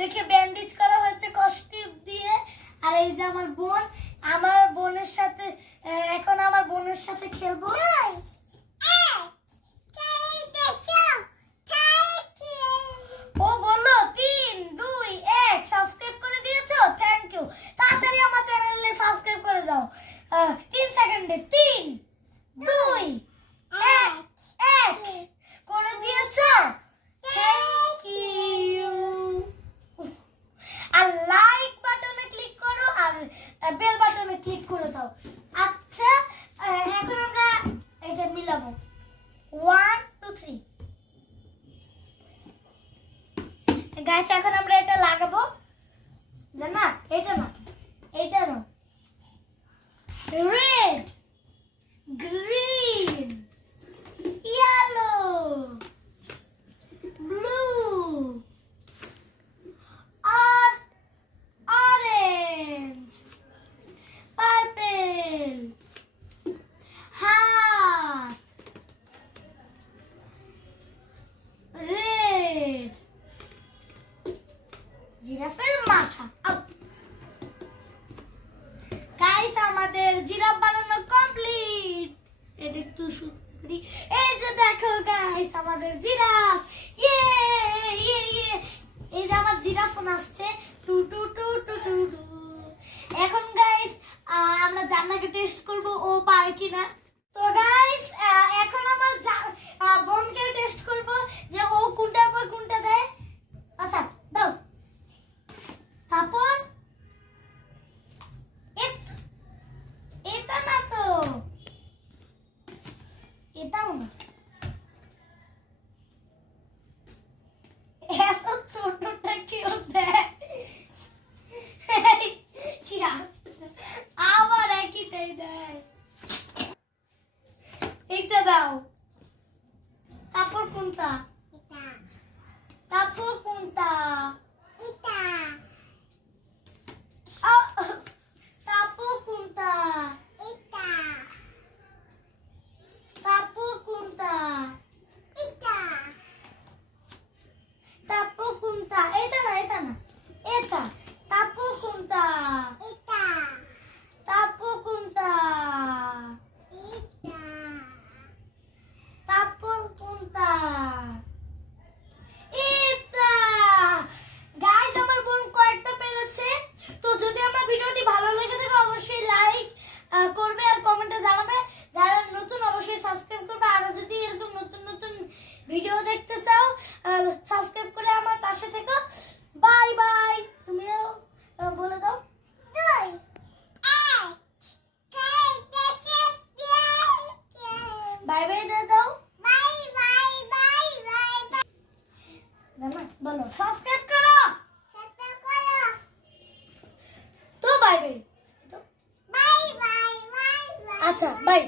দেখে ব্যান্ডেজ করা হয়েছে কস্টিপ দিয়ে। আর এই যে আমার বোন, আমার বোনের সাথে এখন আমার বোনের সাথে খেলবো। ও বললো 3, 2, 1 সাবস্ক্রাইব করে দিয়েছো, থ্যাংক ইউ। তাড়াতাড়ি আমার চ্যানেলে সাবস্ক্রাইব করে দাও। 3 সেকেন্ডে 3, 2, 1 করে দিয়েছো, থ্যাংক ইউ। আর লাইক বাটনে ক্লিক করো আর বেল বাটনে ক্লিক করে দাও। আচ্ছা এখন আমরা এটা মিলাবো। 1, 2, 3 গাইস, এখন আমরা এটা লাগাবো। জানা এটা না, এটা না। রেড, গ্রিন, ইয়েলো, ব্লু আর অরেঞ্জ, পার্পল, হার্ট, রেড, জিরাফের মাথা। গাইস, আমাদের জিরাফ বানানো কমপ্লিট। এটা একটু সুন্দর। এই যে দেখো গাইস, আমাদের জিরাফ। ইয়ে ইয়ে ইয়ে, এই যে আমার জিরাফ আসছে টু টু টু টু টু টু। এখন গাইস আমরা জান্নাকে টেস্ট করব ও পারে কিনা। তো গাইস এখন আমার বোনকে টেস্ট করব যে ও কোনটার পর কোনটা দেয়। আচ্ছা দাও। তারপর এটা না তো, এটাও না, এত ছোটটা কেউ দেয়। কি আবার একইটাই দেয়। এটা দাও। তারপর কোনটা? তারপর কোনটা? তারপর কোনটা? তারপর কোনটা? তারপর কোনটা? এটা না, এটা না, এটা। তারপর কোনটা? তারপর কোনটা? তারপর কোনটা? এটা। গাইস, আমার বোন কয়েকটা পেরেছে। তো যদি আমার ভিডিওটি ভালো লেগে থাকে অবশ্যই লাইক করবে আর কমেন্টে জানাবে। যারা নতুন অবশ্যই সাবস্ক্রাইব করবে। আর যদি এরকম নতুন নতুন ভিডিও দেখতে চাও সাবস্ক্রাইব করে আমার পাশে থেকো। Bye bye. তুমিও বলে দাও। বাই বাই দিয়ে দাও। জানা বলো সাবস্ক্রাইব করো। তো বাই বাই। আচ্ছা বাই।